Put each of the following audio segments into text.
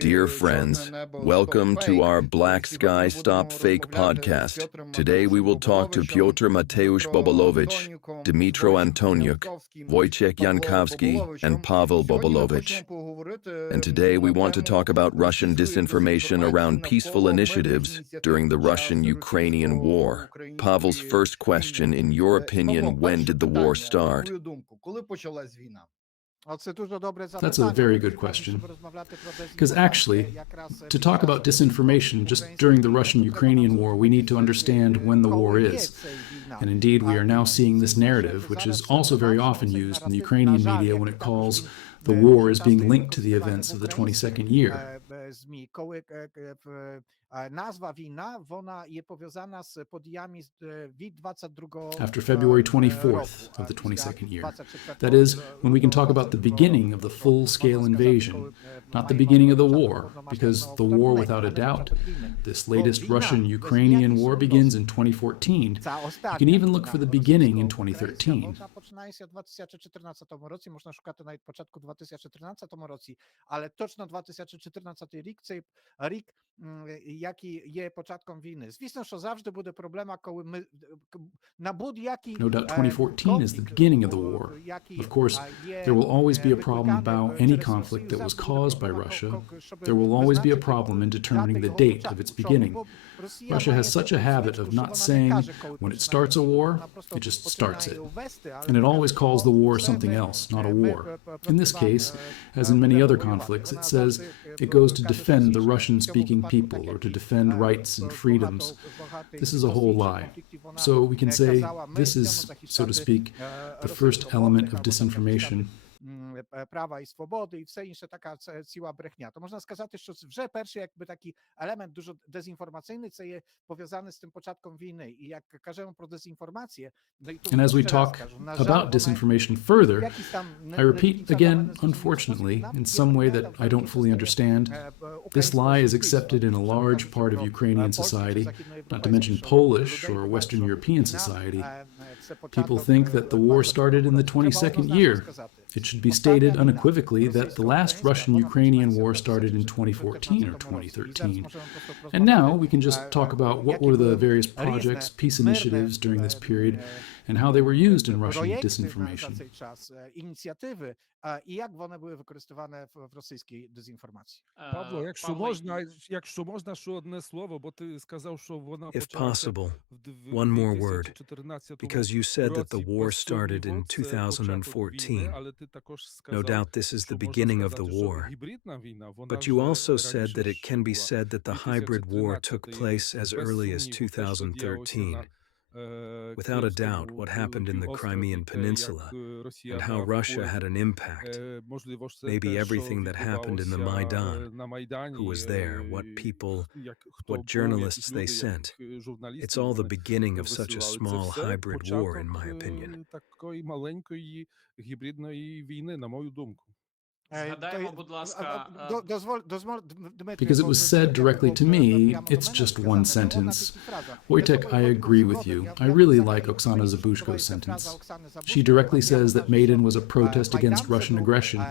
Dear friends, welcome to our Black Sky Stop Fake podcast. Today we will talk to Piotr Mateusz Bobolovich, Dmytro Antoniuk, Wojciech Jankowski, and Pavel Bobolovich. And today we want to talk about Russian disinformation around peaceful initiatives during the Russian-Ukrainian war. Pavel's first question, in your opinion, when did the war start? That's a very good question. Because actually, to talk about disinformation just during the Russian-Ukrainian war, we need to understand when the war is. And indeed, we are now seeing this narrative, which is also very often used in the Ukrainian media when it calls the war as being linked to the events of the 22nd year. After February 24th of the 22nd year. That is, when we can talk about the beginning of the full-scale invasion, not the beginning of the war, because the war, without a doubt, this latest Russian-Ukrainian war begins in 2014. You can even look for the beginning in 2013. No doubt 2014 is the beginning of the war. Of course, there will always be a problem about any conflict that was caused by Russia. There will always be a problem in determining the date of its beginning. Russia has such a habit of not saying when it starts a war, it just starts it. And it always calls the war something else, not a war. In this case, as in many other conflicts, it says it goes to defend the Russian-speaking people or to defend rights and freedoms. This is a whole lie. So we can say this is, so to speak, the first element of disinformation. Права і свободи, і все інше така ціла брехня. То можна сказати, що вже перший якби такий елемент дуже дезінформаційний, це є пов'язаний з тим початком війни. І як кажемо про дезінформацію, and as we talk about disinformation further, I repeat again, unfortunately, in some way that I don't fully understand, this lie is accepted in a large part of Ukrainian society, not to mention Polish or Western European society. People think that the war started in the 22nd year. It should be stated unequivocally that the last Russian-Ukrainian war started in 2014 or 2013. And now we can just talk about what were the various projects, peace initiatives during this period, and how they were used in Russian disinformation. If possible, one more word, because you said that the war started in 2014. No doubt this is the beginning of the war. But you also said that it can be said that the hybrid war took place as early as 2013. Without a doubt, what happened in the Crimean Peninsula and how Russia had an impact, maybe everything that happened in the Maidan, who was there, what people, what journalists they sent. It's all the beginning of such a small hybrid war, in my opinion. Because it was said directly to me, it's just one sentence. Wojtek, I agree with you. I really like Oksana Zabushko's sentence. She directly says that Maidan was a protest against Russian aggression.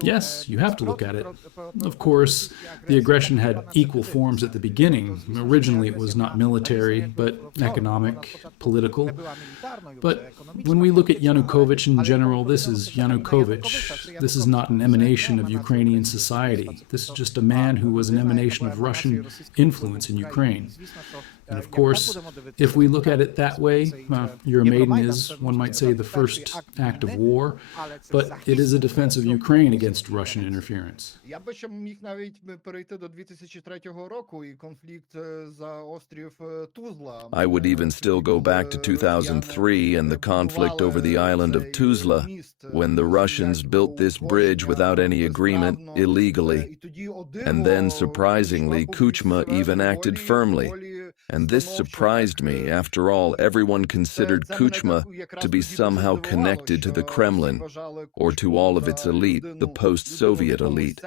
Yes, you have to look at it. Of course, the aggression had equal forms at the beginning. Originally it was not military, but economic, political. But when we look at Yanukovych in general, this is Yanukovych. This is not an emanation of Ukrainian society. This is just a man who was an emanation of Russian influence in Ukraine. And of course, if we look at it that way, Euromaidan is, one might say, the first act of war, but it is a defense of Ukraine against Russian interference. I would even still go back to 2003 and the conflict over the island of Tuzla, when the Russians built this bridge without any agreement, illegally. And then, surprisingly, Kuchma even acted firmly. And this surprised me. After all, everyone considered Kuchma to be somehow connected to the Kremlin, or to all of its elite, the post-Soviet elite.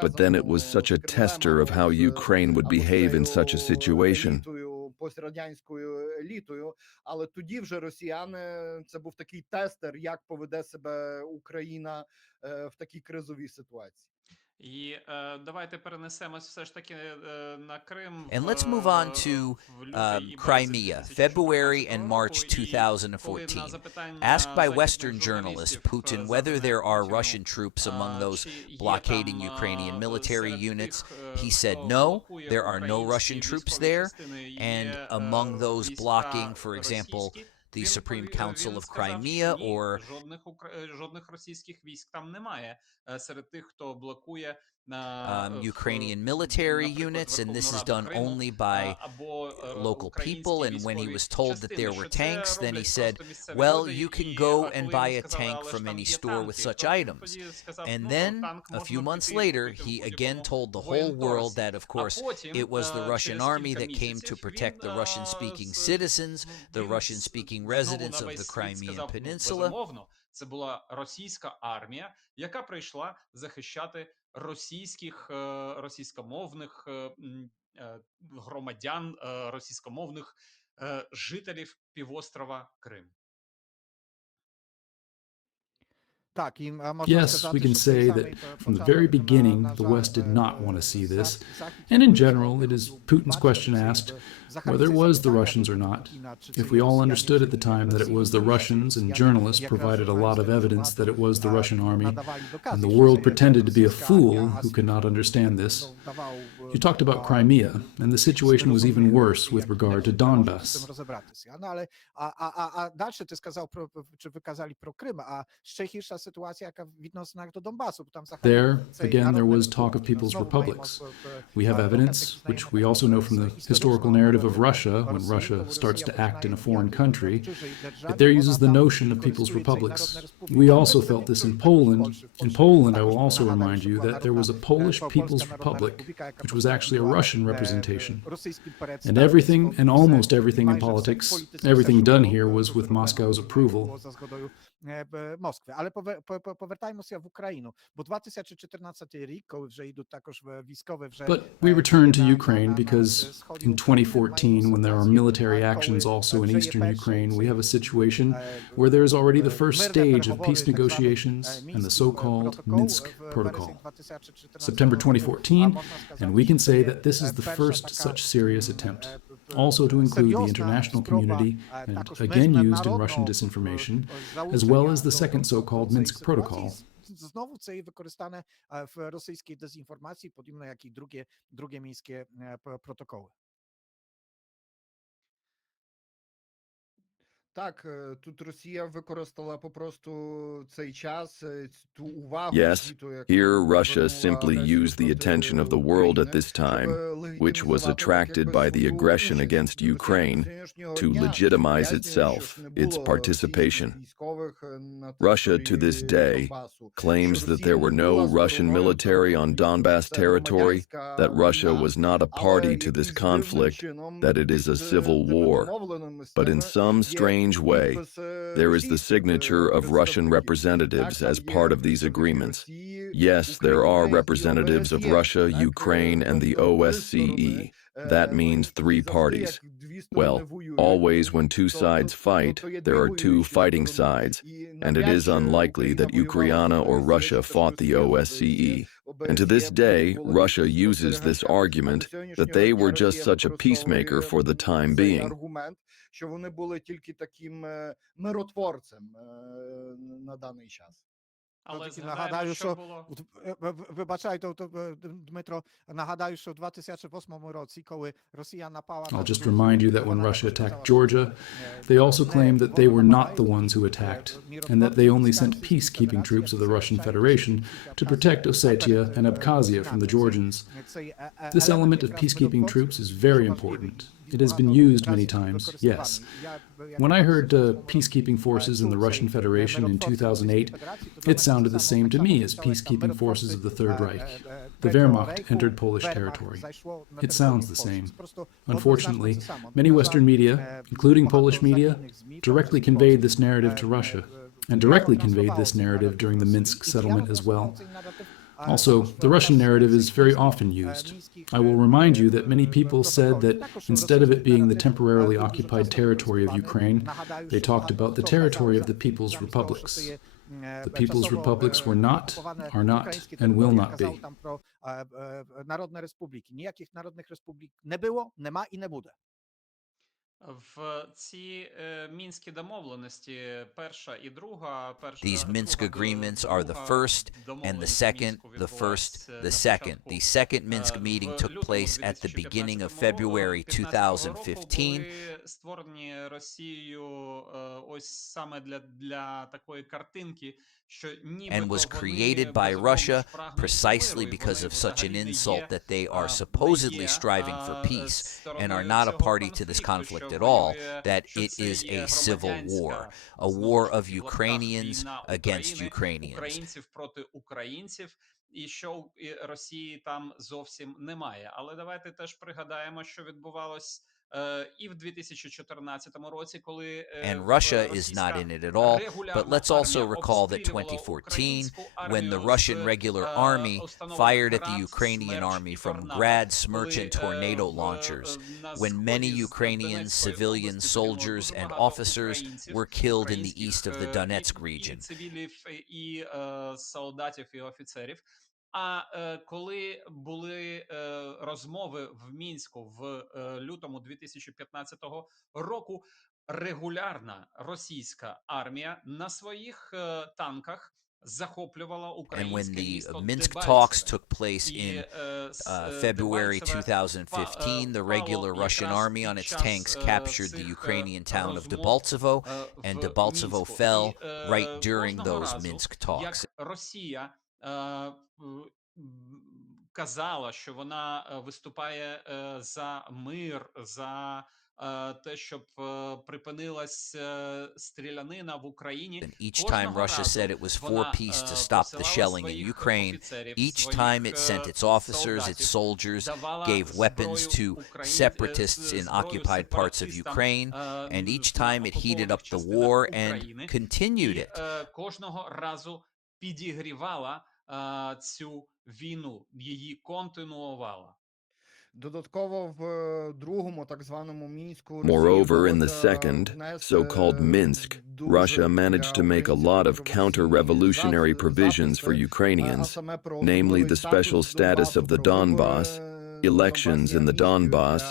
But then it was such a tester of how Ukraine would behave in such a situation. пострадянською елітою. Але тоді вже росіяни, це був такий тестер, як поведе себе Україна в такій кризовій ситуації. І давайте перенесемось все ж таки на Крим. And let's move on to Crimea, February and March 2014. Asked by Western journalist Putin whether there are Russian troops among those blockading Ukrainian military units, he said no, there are no Russian troops there. And among those blocking, for example, the Supreme Council of Crimea or жодних російських військ там немає серед тих, хто блокує Ukrainian military units, and this is done only by local people. And when he was told that there were tanks, then he said, well, you can go and buy a tank from any store with such items. And then, a few months later, he again told the whole world that, of course, it was the Russian army that came to protect the Russian-speaking citizens, the Russian-speaking residents of the Crimean Peninsula. Це була російська армія, яка прийшла захищати російськомовних громадян, російськомовних жителів півострова Крим. Yes, we can say that from the very beginning, the West did not want to see this. And in general, it is Putin's question asked whether it was the Russians or not. If we all understood at the time that it was the Russians, and journalists provided a lot of evidence that it was the Russian army, and the world pretended to be a fool who could not understand this. You talked about Crimea, and the situation was even worse with regard to Donbass. There, again, there was talk of people's republics. We have evidence, which we also know from the historical narrative of Russia, when Russia starts to act in a foreign country, it there uses the notion of people's republics. We also felt this in Poland. In Poland, I will also remind you that there was a Polish People's Republic, which was actually a Russian representation. And everything, and almost everything in politics, everything done here was with Moscow's approval. Але повертаємося в Україну, бо 2014 рік, коли вже йдуть також військові вже... But we return to Ukraine because in 2014, when there are military actions also in eastern Ukraine, we have a situation where there is already the first stage of peace negotiations and the so-called Minsk Protocol. September 2014, and we can say that this is the first such serious attempt, also to include the international community, and again used in Russian disinformation, as well as the second so-called Minsk Protocol. Znowu це використане в російській дезінформації, подібно як і друге мінські протоколи. Так, тут Росія використала попросту цей час, ту увагу. Yes, here Russia simply used the attention of the world at this time, which was attracted by the aggression against Ukraine, to legitimize itself, its participation. Russia, to this day, claims that there were no Russian military on Donbass territory, that Russia was not a party to this conflict, that it is a civil war. But in some strange way, there is the signature of Russian representatives as part of these agreements. Yes, there are representatives of Russia, Ukraine, and the OSCE. That means 3 parties. Well, always when 2 sides fight, there are 2 fighting sides, and it is unlikely that Ukraine or Russia fought the OSCE. And to this day, Russia uses this argument that they were just such a peacemaker for the time being. Що вони були тільки таким миротворцем на даний час. Але нагадаю, що було... Вибачайте, Дмитро, нагадаю, що в 2008 році, коли Росія напала... I'll just remind you that when Russia attacked Georgia, they also claimed that they were not the ones who attacked, and that they only sent peacekeeping troops of the Russian Federation to protect Ossetia and Abkhazia from the Georgians. This element of peacekeeping troops is very important. It has been used many times, yes. When I heard peacekeeping forces in the Russian Federation in 2008, it sounded the same to me as peacekeeping forces of the Third Reich. The Wehrmacht entered Polish territory. It sounds the same. Unfortunately, many Western media, including Polish media, directly conveyed this narrative to Russia, and directly conveyed this narrative during the Minsk settlement as well. Also, the Russian narrative is very often used. I will remind you that many people said that instead of it being the temporarily occupied territory of Ukraine, they talked about the territory of the People's Republics. The People's Republics were not, are not, and will not be. Народні республіки. Ніяких народних республік не було, нема і не буде. В ці мінські домовленості перша і друга, These Minsk agreements are the first and the second, the first, the second. The second Minsk meeting took place at the beginning of February 2015. Були створені Росією ось саме для такої картинки, що and was created by Russia precisely because of such an insult that they are supposedly striving for peace and are not a party to this conflict at all, that it is a civil war of Ukrainians against Ukrainians. І що Росії там зовсім немає. Але давайте теж пригадаємо, що відбувалось і в 2014 році, коли and Russia is not in it at all, but let's also recall that 2014, when the Russian regular army fired at the Ukrainian army from Grad Smerch and tornado launchers, when many Ukrainian civilian soldiers and officers were killed in the east of the Donetsk region. А коли були розмови в Мінську в лютому 2015 року, регулярна російська армія на своїх танках захоплювала українське місто Дебальцево. And when the Minsk talks took place in February 2015, the regular Russian army on its tanks captured the Ukrainian town of Debaltsevo, and Debaltsevo fell right during those Minsk talks. Росія казала, що вона виступає за мир, за те, щоб припинилась стрілянина в Україні. And each time Russia said it was for peace to stop the shelling in Ukraine, each time it sent its officers, its soldiers, gave weapons to separatists in occupied parts of Ukraine, and each time it heated up the war and continued it. Кожного разу підігрівала цю війну, її континуувала. Додатково в другому так званому Мінську. Moreover, in the second, so-called Minsk, Russia managed to make a lot of counter-revolutionary provisions for Ukrainians, namely the special status of the Donbass, elections in the Donbass,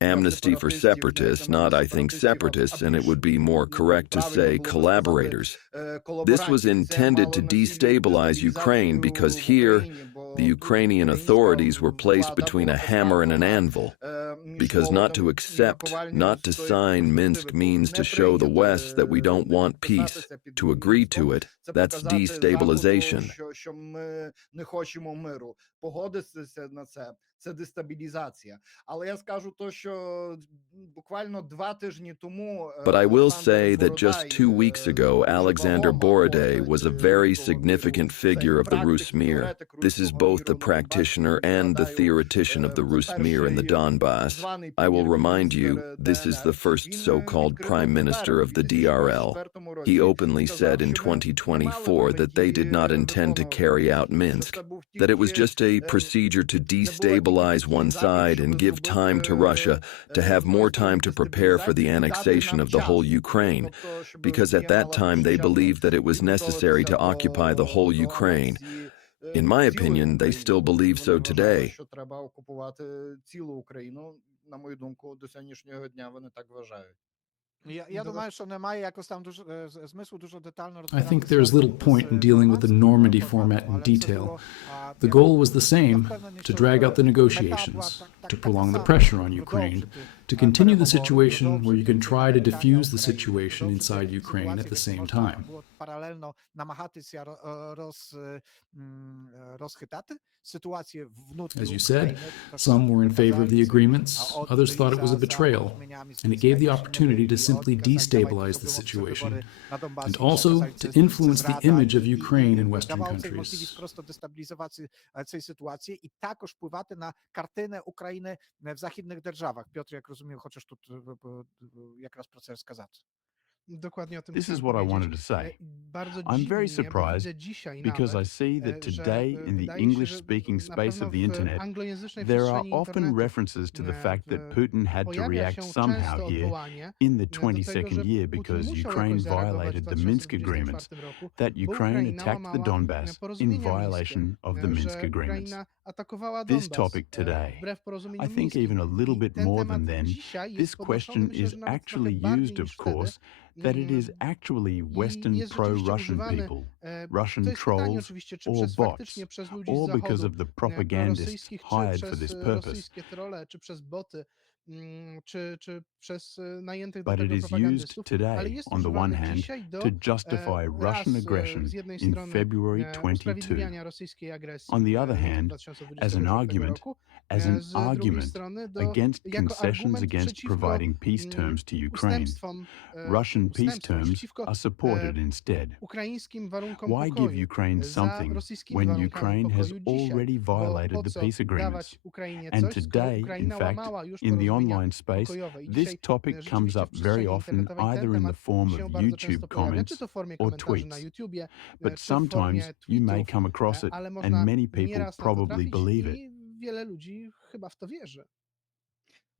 amnesty for separatists, not I think separatists, and it would be more correct to say collaborators. This was intended to destabilize Ukraine because here, the Ukrainian authorities were placed between a hammer and an anvil, because not to accept, not to sign Minsk means to show the West that we don't want peace. To agree to it, that's destabilization. Це дестабілізація. Але я скажу то, що буквально 2 тижні тому... But I will say that just 2 weeks ago, Alexander Borodai was a very significant figure of the Rus Mir. This is both the practitioner and the theoretician of the Rus Mir in the Donbass. I will remind you, this is the first so-called prime minister of the DRL. He openly said in 2024 that they did not intend to carry out Minsk, that it was just a procedure to destabilize one side and give time to Russia to have more time to prepare for the annexation of the whole Ukraine, because at that time they believed that it was necessary to occupy the whole Ukraine. In my opinion, they still believe so today. I think there's little point in dealing with the Normandy format in detail. The goal was the same, to drag out the negotiations, to prolong the pressure on Ukraine, to continue the situation where you can try to diffuse the situation inside Ukraine at the same time. As you said, some were in favor of the agreements, others thought it was a betrayal, and it gave the opportunity to simply destabilize the situation, and also to influence the image of Ukraine in Western countries. І також впливати на картину України в західних державах. Петр, як розумію, хочеш тут якраз про це сказати. This is what I wanted to say. I'm very surprised because I see that today in the English-speaking space of the internet, there are often references to the fact that Putin had to react somehow here in the 22nd year because Ukraine violated the Minsk agreements, that Ukraine attacked the Donbass in violation of the Minsk agreements. This topic today, I think even a little bit more than then, this question is actually used, of course, that it is actually Western pro-Russian people, Russian trolls or bots, or because of the propagandists hired for this purpose. But it is used today, on the one hand, to justify Russian aggression in February 22. On the other hand, as an argument against concessions against providing peace terms to Ukraine, Russian peace terms are supported instead. Why give Ukraine something when Ukraine has already violated the peace agreements? And today, in fact, in the online space, this topic comes up very often either in the form of YouTube comments or tweets. But sometimes you may come across it, and many people probably believe it.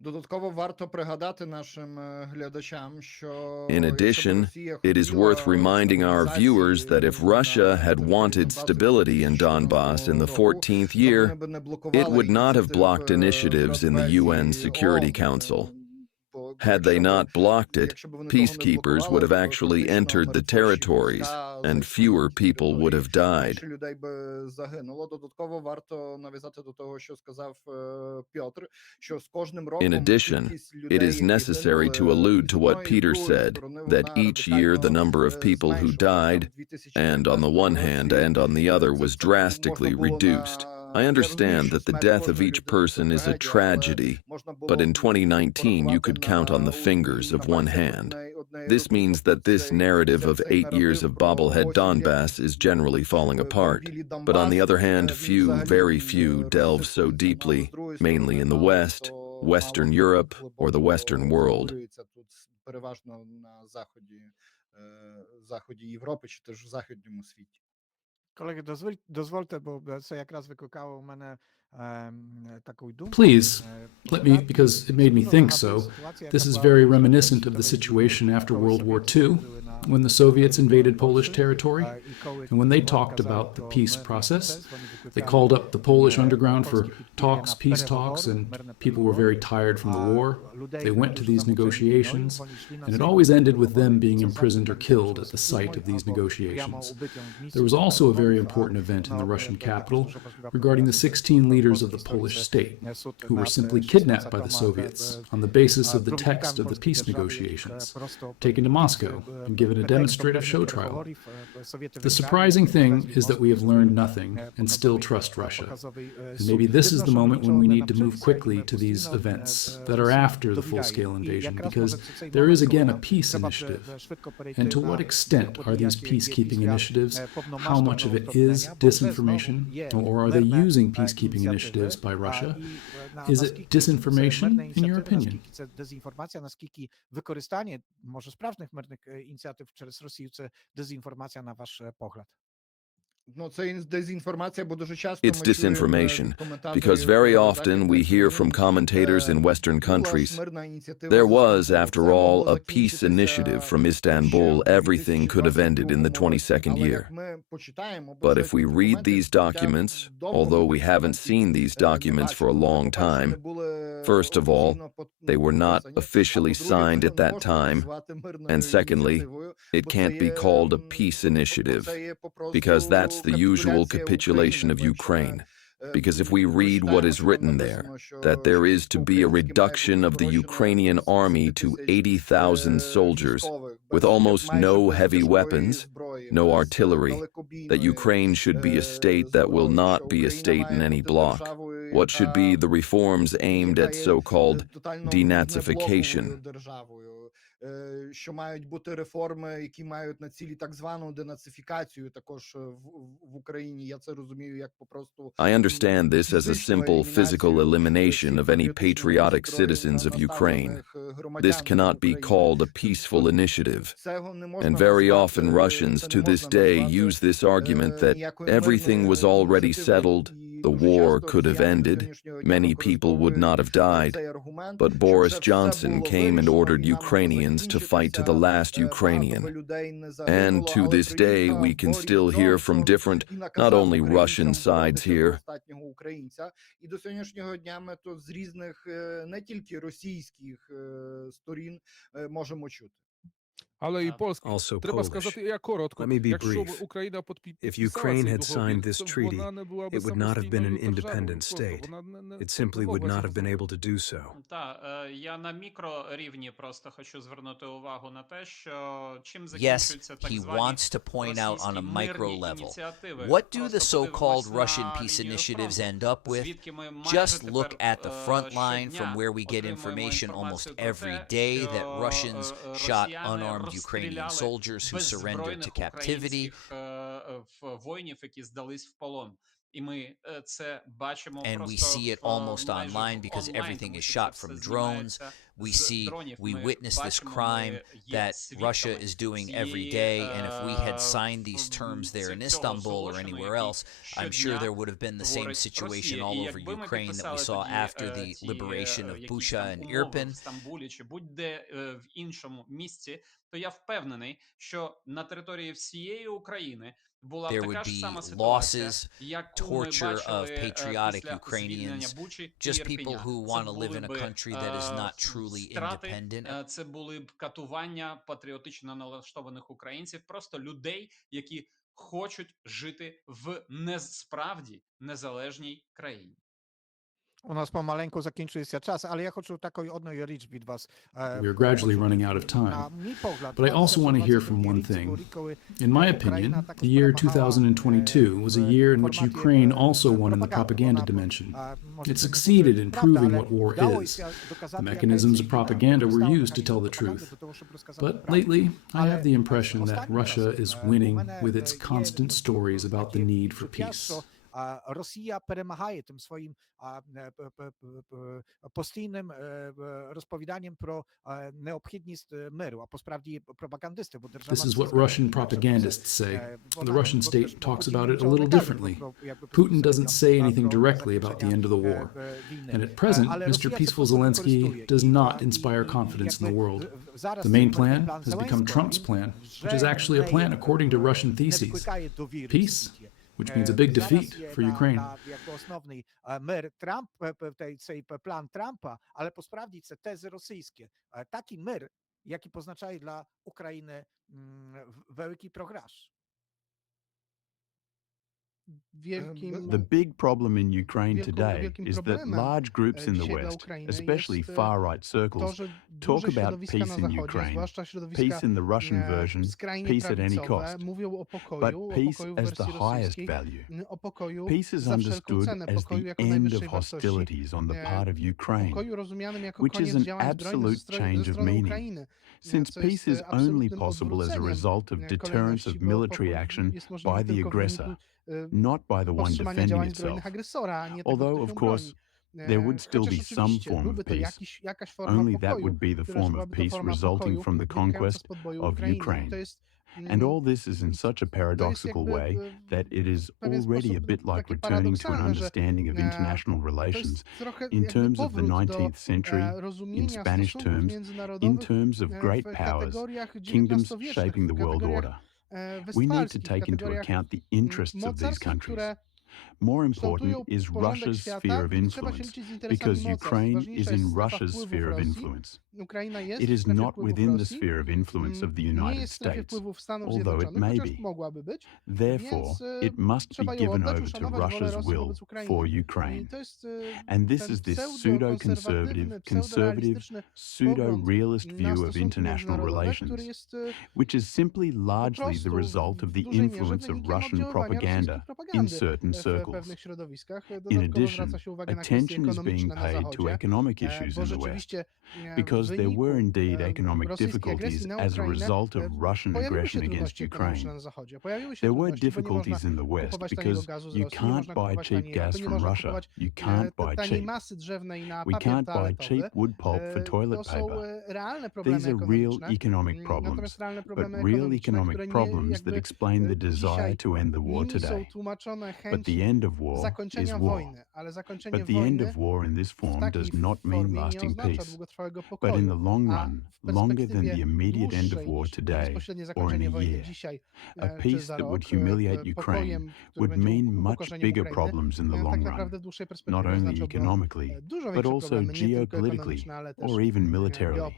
Додатково варто пригадати нашим глядачам, що In addition, it is worth reminding our viewers that if Russia had wanted stability in Donbass in the 14th year, it would not have blocked initiatives in the UN Security Council. Had they not blocked it, peacekeepers would have actually entered the territories, and fewer people would have died. In addition, it is necessary to allude to what Peter said, that each year the number of people who died, and on the one hand and on the other, was drastically reduced. I understand that the death of each person is a tragedy, but in 2019 you could count on the fingers of one hand. This means that this narrative of 8 years of bobblehead Donbass is generally falling apart. But on the other hand, few, very few, delve so deeply, mainly in the West, Western Europe, or the Western world. Колеги, дозвольте, бо це якраз викликало у мене таку думку. Please, let me, because it made me think so. This is very reminiscent of the situation after World War II, when the Soviets invaded Polish territory, and when they talked about the peace process, they called up the Polish underground for talks, peace talks, and people were very tired from the war. They went to these negotiations, and it always ended with them being imprisoned or killed at the site of these negotiations. There was also a very important event in the Russian capital regarding the 16 leaders of the Polish state, who were simply kidnapped by the Soviets on the basis of the text of the peace negotiations, taken to Moscow and given a demonstrative show trial. The surprising thing is that we have learned nothing and still trust Russia. And maybe this is the moment when we need to move quickly to these events that are after the full-scale invasion, because there is again a peace initiative. And to what extent are these peacekeeping initiatives? How much of it is disinformation? Or are they using peacekeeping initiatives by Russia? Is it disinformation, in your opinion? Дезінформація, наскільки використання, може, справжніх мирних ініціатив через Росію, це дезінформація, на ваш погляд? It's disinformation, because very often we hear from commentators in Western countries, there was, after all, a peace initiative from Istanbul, everything could have ended in the 22nd year. But if we read these documents, although we haven't seen these documents for a long time, first of all, they were not officially signed at that time, and secondly, it can't be called a peace initiative, because that's the usual capitulation of Ukraine. Because if we read what is written there, that there is to be a reduction of the Ukrainian army to 80,000 soldiers, with almost no heavy weapons, no artillery, that Ukraine should be a state that will not be a state in any bloc, what should be the reforms aimed at so-called denazification. що мають бути реформи, які мають на цілі так звану денацифікацію також в Україні. Я це розумію як попросту I understand this as a simple physical elimination of any patriotic citizens of Ukraine. This cannot be called a peaceful initiative. And very often Russians to this day use this argument that everything was already settled, the war could have ended, many people would not have died, but Boris Johnson came and ordered Ukrainians to fight to the last Ukrainian. And to this day we can still hear from different, not only Russian sides here. І до сьогоднішнього дня ми то з різних не тільки російських сторін можемо чути. Але і польські. Also Треба Polish. сказати, я коротко. Let me be Якщо б brief. Україна If підписала Ukraine цей had signed договір, this то treaty, вона не була б it would not have been an самостійною independent державою. state. Просто вона It simply would not have been able to do so. Так, я на мікрорівні просто хочу звернути увагу на те, що чим Yes, закінчуються так he звані wants to point out on російські a мирні micro level. ініціативи. What do the Просто so-called подивимось Russian на peace лінію initiatives фронту, end up with? звідки ми майже Just look тепер, at the front line щодня from where we get отримуємо information almost інформацію про every те, day що, that Russians shot росіяни unarmed Ukrainian розстріляли soldiers who surrendered to беззбройних captivity. українських воїнів, які здались в полон. І ми це бачимо And we просто see it almost майже online because онлайн, everything тому is що shot це from все drones. знімається We з see, дронів. we Ми witness this бачимо, crime ми є that Russia свідками is doing every цієї, day. And if we had signed these terms there in цього Istanbul or злочину, anywhere який else, I'm sure щодня there would have been the same творить situation Росія. all І over якби ми Ukraine that we підписали saw тоді, after the ті, liberation of якісь Bucha там and умови Irpin. в Стамбулі чи будь-де в іншому місці, то я впевнений, що на території всієї України була б There така would ж be сама ситуація, losses, яку ми torture of бачили patriotic після звільнення Ukrainians, Бучі і just people Ірпеня. who Це want to live були in a би country that is not truly страти, independent. це були б катування патріотично налаштованих українців, просто людей, які хочуть жити в справді незалежній країні. У нас помаленьку закінчується час, але я хочу такої одної річ від вас. We are gradually running out of time. But I also want to hear from one thing. In my opinion, the year 2022 was a year in which Ukraine also won in the propaganda dimension. It succeeded in proving what war is. The mechanisms of propaganda were used to tell the truth. But lately, I have the impression that Russia is winning with its constant stories about the need for peace. Росія перемагає тим своїм постійним розповіданням про необхідність миру, а посправді пропагандисти, бо держава... This is what Russian propagandists say. The Russian state talks about it a little differently. Putin doesn't say anything directly about the end of the war. And at present, Mr. Peaceful Zelensky does not inspire confidence in the world. The main plan has become Trump's plan, which is actually a plan according to Russian theses. Peace, which means a big defeat for Ukraine. Якби основний мир Трамп, цей план Трампа, але посправді це тези російські. Такий мир, який позначає для України великий програш. The big problem in Ukraine today is that large groups in the West, especially far-right circles, talk about peace in Ukraine, peace in the Russian version, peace at any cost, but peace as the highest value. Peace is understood as the end of hostilities on the part of Ukraine, which is an absolute change of meaning. Since peace is only possible as a result of deterrence of military action by the aggressor, not by the one defending itself. Although, of course, there would still be some form of peace. Only that would be the form of peace resulting from the conquest of Ukraine. And all this is in such a paradoxical way that it is already a bit like returning to an understanding of international relations in terms of the 19th century, in Spanish terms, in terms of great powers, kingdoms shaping the world order. We need to take into account the interests of these countries. More important is Russia's sphere of influence, because Ukraine is in Russia's sphere of influence. It is not within the sphere of influence of the United States, although it may be. Therefore, it must be given over to Russia's will for Ukraine. And this is this pseudo-conservative, conservative, pseudo-realist view of international relations, which is simply largely the result of the influence of Russian propaganda in certain circles. In addition, attention is being paid to economic issues in the West, because because there were indeed economic difficulties as a result of Russian aggression against Ukraine. There were difficulties in the West because you can't buy cheap gas from Russia. You can't buy cheap. We can't buy cheap wood pulp for toilet paper. These are real economic problems, but real economic problems that explain the desire to end the war today. But the end of war is war. But the end of war in this form does not mean lasting peace, but in the long run, longer than the immediate end of war today or in a year. A peace that would humiliate Ukraine would mean much bigger problems in the long run, not only economically, but also geopolitically or even militarily.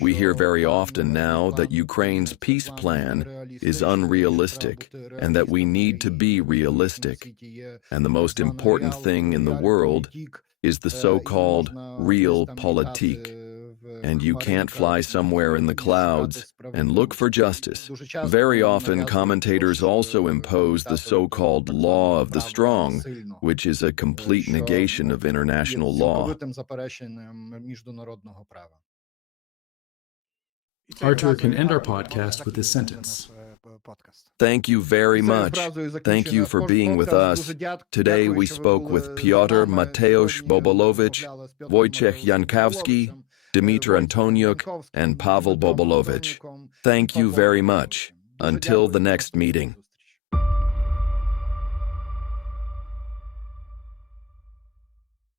We hear very often now that Ukraine's peace plan is unrealistic and that we need to be realistic. And the most important thing in the world is the so-called realpolitik. And you can't fly somewhere in the clouds and look for justice. Very often, commentators also impose the so-called law of the strong, which is a complete negation of international law. Artur can end our podcast with this sentence. Thank you very much. Thank you for being with us. Today we spoke with Piotr Mateusz Bobolowicz, Wojciech Jankowski, Dmytro Antoniuk, and Pavel Bobolowicz. Thank you very much. Until the next meeting.